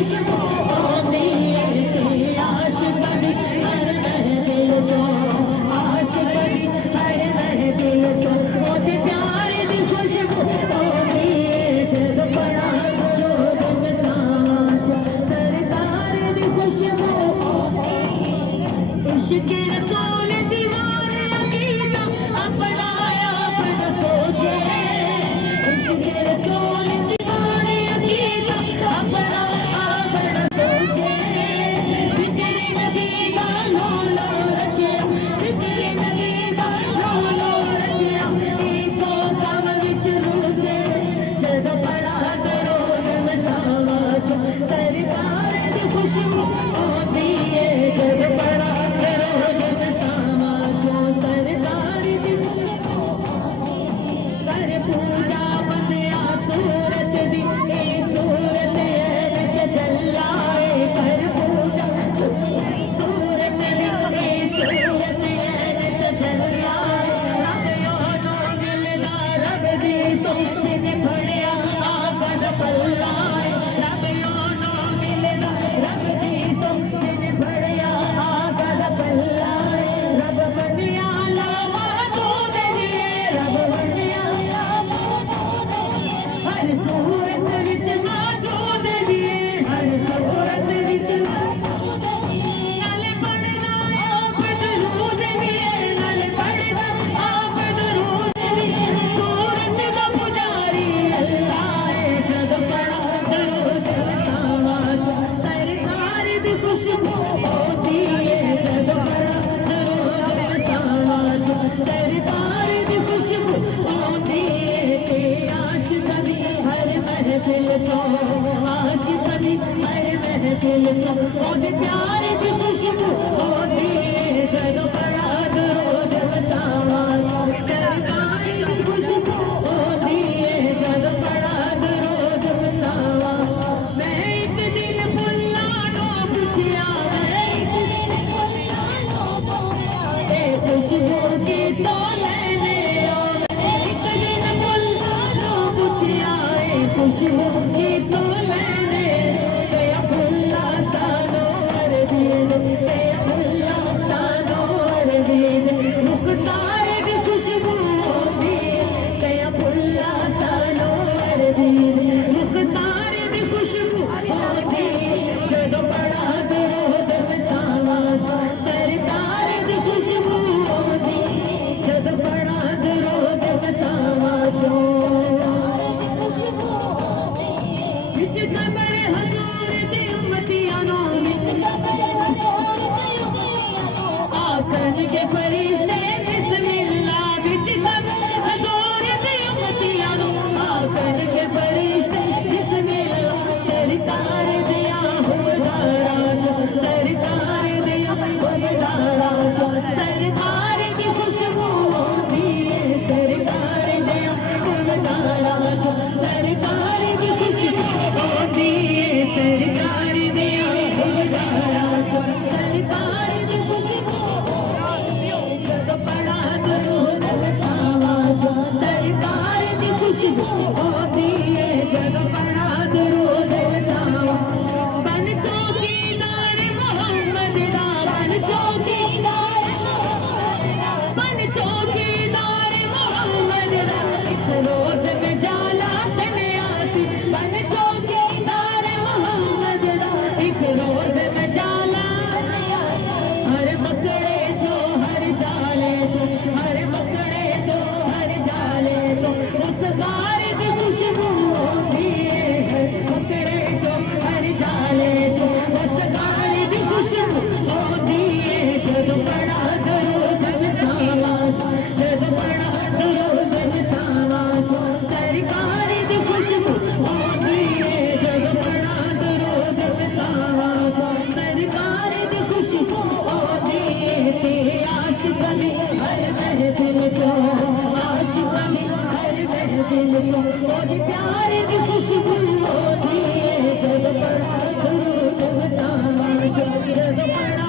खुशबू आती है ते आशिकां दी हर महफिल चो आशिकां दी हर महफिल चो ओदे प्यार दी खुशबू आती है जग बड़ा दरूद मसावां चो सरकार दी खुशबू आती है इश्क रसूल दीवाने अकीला अपनाया अपना सोचे इश्क रसूल दीवाने अकीला अपना अपना सोचे जिक्र नबी दा लो लो रचे जिक्र नबी दा लो लो रचे एको दम विच रूचे जदों पड़ा दरूद मसावां चो सरकार दी खुशबू आती है जदों पड़ा दरूद मसावां चो सरकार दी खुशबू कर पूजा बंदिया सूरत दी ए सूरत ऐनक जलाए कर पूजा सूरत दी ए सूरत ऐनक जलाए रब योनो मिलदा रब दी सोच ने फड़िया आगद पल्लाए रब योनो मिलदा रब दी सोच ने फड़िया आगद पल्लाए रब बनिया लावा तू दरिए रब बनिया लावा तू दरिए हर सूरत विच मौजूद दिए हर सूरत विच मौजूद दिए नाले पढ़ना आप दरूद दिए नाले पढ़ना आप दरूद दिए सूरत दा पुजारी अल्लाह है जग पड़ा दरूद मसावां चो सरकार दी खुशबू होती है जग पड़ा दरूद मसावां चो सरकार दी खुशबू होती है ते आशिकां दी हर महफिल चो आशिकां दी हर महफिल चो ओदे प्यार दी खुशबू होती है जग पड़ा दरूद मसावां चो सरकार दी खुशबू होती है जग पड़ा दरूद मसावां मैं एक दिन फुल्लां नूं पुछया मैं एक दिन फुल्लां नूं पुछया ए खुशबू कितों लैने ओ मैं एक दिन फुल्लां नूं पुछया ए खुशबू कितों लैने ते फुल्ला सानो अरबी ते फुल्ला सानो अरबी रुखसार दी खुशबू होती ते फुल्ला सानो अरबी रुखसार दी खुशबू होती जदों पड़ा दरूद मसावां चो सरकार दी खुशबू होती जदों पड़ा दरूद मसावां चो विच cover Hazur the उम्मतियां know which cover Hazur the उम्मतियां no आखन के फरिश्ते बिस्मिल्लाह विच कबर हजूर दी उम्मतियां नो आखन के फरिश्ते बिस्मिल्लाह सरकार दिया हुदारा चो सरकार दिया हुदारा चो सरकार दी खुशबू होती है सरकार दिया हुदारा चो सरकार दी खुशबू होती है सरकार दिया हुदारा चो सरकार दी खुशबू होती है जग पड़ा दरूद मसावां चो सरकार दी खुशबू होती है जग पड़ा दरूद मसावां बन चौकीदार मोहम्मद दा बन चौकीदार मोहम्मद दा बन चौकीदार मोहम्मद दा एक रोज में जाला तने आसी बन चौकीदार मोहम्मद दा एक रोज में जाला हर पकड़े जो हर जाले जो हर पकड़े जो हर जाले तो उस गार दी खुशबू होती है हर पकड़े जो हर जाले जो उस गार दी खुशबू होती है जदों पड़ा दरूद मसावां चो जदों पड़ा दरूद मसावां चो सरकार दी खुशबू होती है जदों पड़ा दरूद मसावां चो सरकार दी खुशबू होती है ते आशिकां दी हर महफिल चो आशिकां दी हर महफिल चो ओदी प्यार दी खुशबू होती है जदों पड़ा दरूद मसावां चो जदों पड़ा